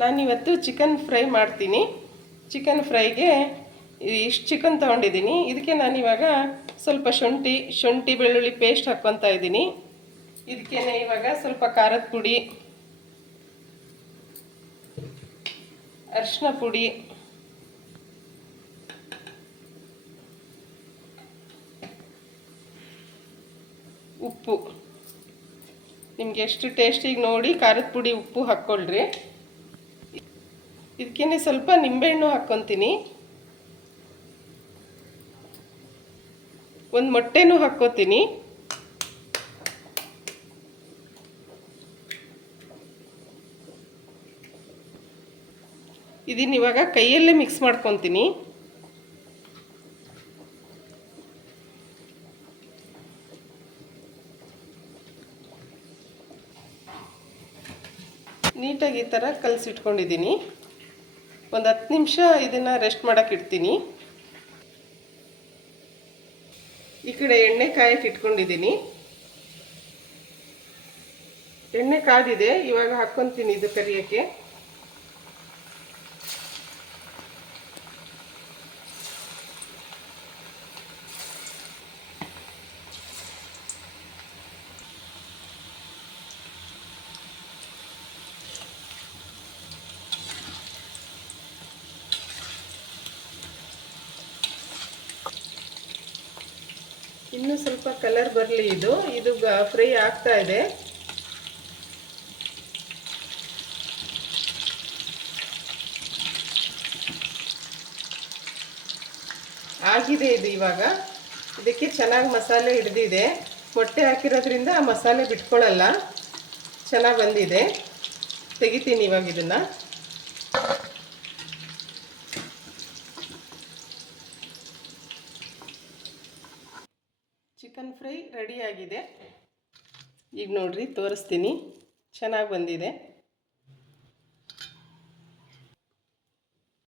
ನಾನಿವತ್ತು chicken fry ಮಾಡ್ತೀನಿ. Chicken ಫ್ರೈಗೆ ಇಷ್ಟು ಚಿಕನ್ ತೊಗೊಂಡಿದ್ದೀನಿ. ಇದಕ್ಕೆ ನಾನಿವಾಗ ಸ್ವಲ್ಪ ಶುಂಠಿ ಬೆಳ್ಳುಳ್ಳಿ ಪೇಸ್ಟ್ ಹಾಕ್ಕೊತಾ ಇದ್ದೀನಿ. ಇದಕ್ಕೆ ಇವಾಗ ಸ್ವಲ್ಪ ಖಾರದ ಪುಡಿ, ಅರಿಶಿನ ಪುಡಿ, ಉಪ್ಪು, ನಿಮ್ಗೆ ಎಷ್ಟು ಟೇಸ್ಟಿಗೆ ನೋಡಿ ಖಾರದ ಪುಡಿ ಉಪ್ಪು ಹಾಕ್ಕೊಳ್ರಿ. ಇದಕ್ಕೇನೆ ಸ್ವಲ್ಪ ನಿಂಬೆಹಣ್ಣು ಹಾಕ್ಕೊತೀನಿ. ಒಂದು ಮೊಟ್ಟೆನೂ ಹಾಕ್ಕೋತೀನಿ. ಇದನ್ನ ಇವಾಗ ಕೈಯಲ್ಲೇ ಮಿಕ್ಸ್ ಮಾಡ್ಕೊತೀನಿ. ನೀಟಾಗಿ ಈ ಥರ ಕಲಸಿಟ್ಕೊಂಡಿದ್ದೀನಿ. ಒಂದು 10 ನಿಮಿಷ ಇದನ್ನು ರೆಸ್ಟ್ ಮಾಡೋಕೆ ಇಡ್ತೀನಿ. ಈ ಕಡೆ ಎಣ್ಣೆ ಕಾಯಕ್ಕೆ ಇಟ್ಕೊಂಡಿದ್ದೀನಿ. ಎಣ್ಣೆ ಕಾದಿದೆ, ಇವಾಗ ಹಾಕ್ಕೊತೀನಿ ಇದು ಕರಿಯೋಕ್ಕೆ. ಇನ್ನೂ ಸ್ವಲ್ಪ ಕಲರ್ ಬರಲಿ. ಇದು ಫ್ರೈ ಆಗ್ತಾ ಇದೆ. ಆಗಿದೆ ಇದು. ಇವಾಗ ಇದಕ್ಕೆ ಚೆನ್ನಾಗಿ ಮಸಾಲೆ ಹಿಡಿದಿದೆ. ಮೊಟ್ಟೆ ಹಾಕಿರೋದ್ರಿಂದ ಮಸಾಲೆ ಬಿಟ್ಕೊಳ್ಳಲ್ಲ. ಚೆನ್ನಾಗಿ ಬಂದಿದೆ. ತೆಗಿತೀನಿ ಇವಾಗ ಇದನ್ನು. ಚಿಕನ್ ಫ್ರೈ ರೆಡಿಯಾಗಿದೆ. ಈಗ ನೋಡ್ರಿ ತೋರಿಸ್ತೀನಿ. ಚೆನ್ನಾಗಿ ಬಂದಿದೆ.